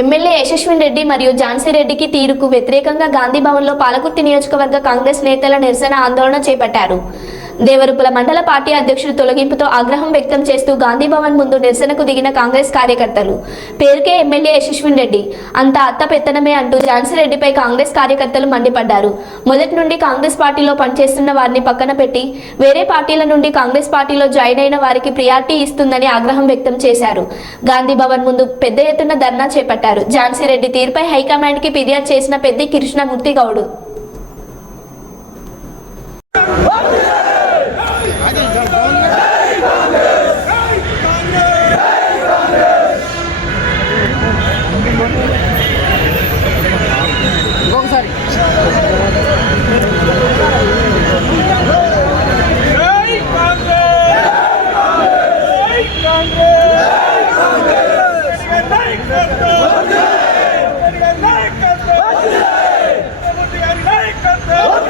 MLA Yashaswin Reddy మరియు ఝాన్సీ రెడ్డికి తీరుకు వ్యతిరేకంగా గాంధీ భవన్లో పాలకుర్తి నియోజకవర్గ కాంగ్రెస్ నేతల నిరసన ఆందోళన చేపట్టారు. దేవరుపుల మండల పార్టీ అధ్యక్షుడు తొలగింపుతో ఆగ్రహం వ్యక్తం చేస్తూ గాంధీ భవన్ ముందు నిరసనకు దిగిన కాంగ్రెస్ కార్యకర్తలు. పేరుకే ఎమ్మెల్యే యశస్విన్ రెడ్డి. అంతా అత్త పెత్తనమే అంటూ ఝాన్సీ రెడ్డిపై కాంగ్రెస్ కార్యకర్తలు మండిపడ్డారు. మొదటి నుండి కాంగ్రెస్ పార్టీలో పనిచేస్తున్న వారిని పక్కన పెట్టి వేరే పార్టీల నుండి కాంగ్రెస్ పార్టీలో జాయిన్ అయిన వారికి ప్రియారిటీ ఇస్తుందని ఆగ్రహం వ్యక్తం చేశారు. గాంధీ భవన్ ముందు పెద్ద ఎత్తున ధర్నా చేపట్టారు. ఝాన్సీ రెడ్డి తీరుపై హైకమాండ్కి ఫిర్యాదు చేసిన పెద్ద కృష్ణమూర్తి గౌడ్. ఇంకొకసారి జై కాంగ్రెస్ జై కాంగ్రెస్ నాయకత్వం జై నాయకత్వం మోదీ గారి నాయకత్వం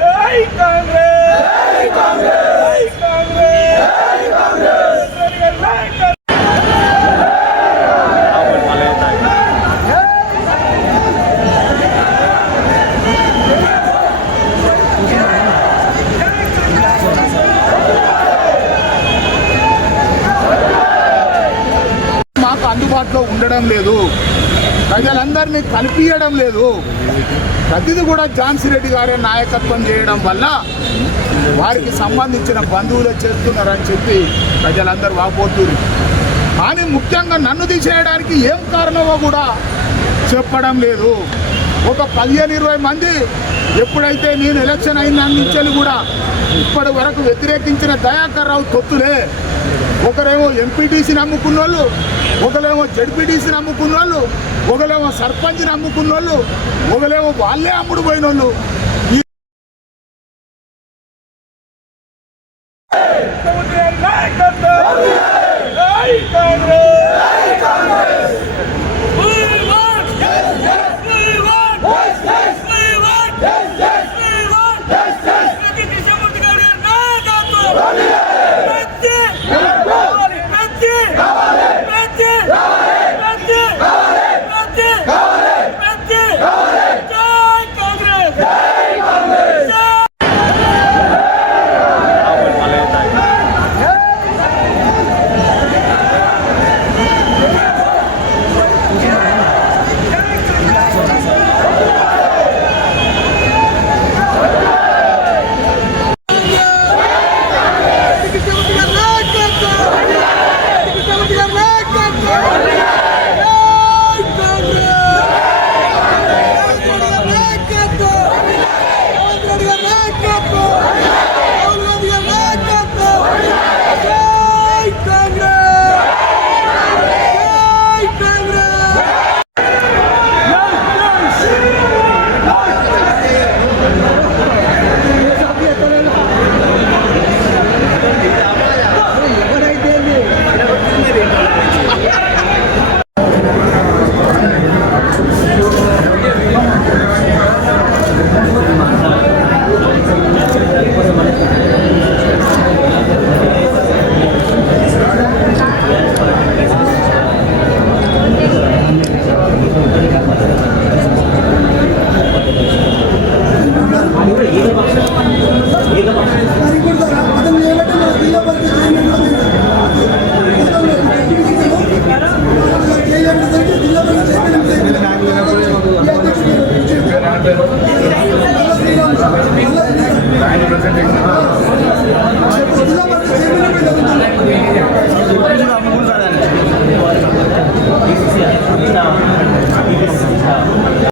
జై కాంగ్రెస్ జై కాంగ్రెస్ జై కాంగ్రెస్ మోదీ గారి నాయకత్వం మాకు అందుబాటులో ఉండడం లేదు. ప్రజలందరినీ కల్పించడం లేదు. ప్రతిది కూడా ఝాన్సీ రెడ్డి గారే నాయకత్వం చేయడం వల్ల వారికి సంబంధించిన బంధువులు చేస్తున్నారని చెప్పి ప్రజలందరూ వాపోతున్నారు కానీ ముఖ్యంగా నన్ను తీసేయడానికి ఏం కారణమో కూడా చెప్పడం లేదు. ఒక పదిహేను ఇరవై మంది ఎప్పుడైతే నేను ఎలక్షన్ అయిన నుంచెలు కూడా ఇప్పటి వరకు వ్యతిరేకించిన దయాకర్ రావు తొత్తులే ఒకరేమో ఎంపీటీసీని అమ్ముకున్న వాళ్ళు ఒకరేమో జడ్పీటీసీ అమ్ముకున్న వాళ్ళు ఒకరేమో సర్పంచ్ అమ్ముకున్న వాళ్ళు ఒకరేమో వాళ్ళే అమ్ముడు పోయిన వాళ్ళు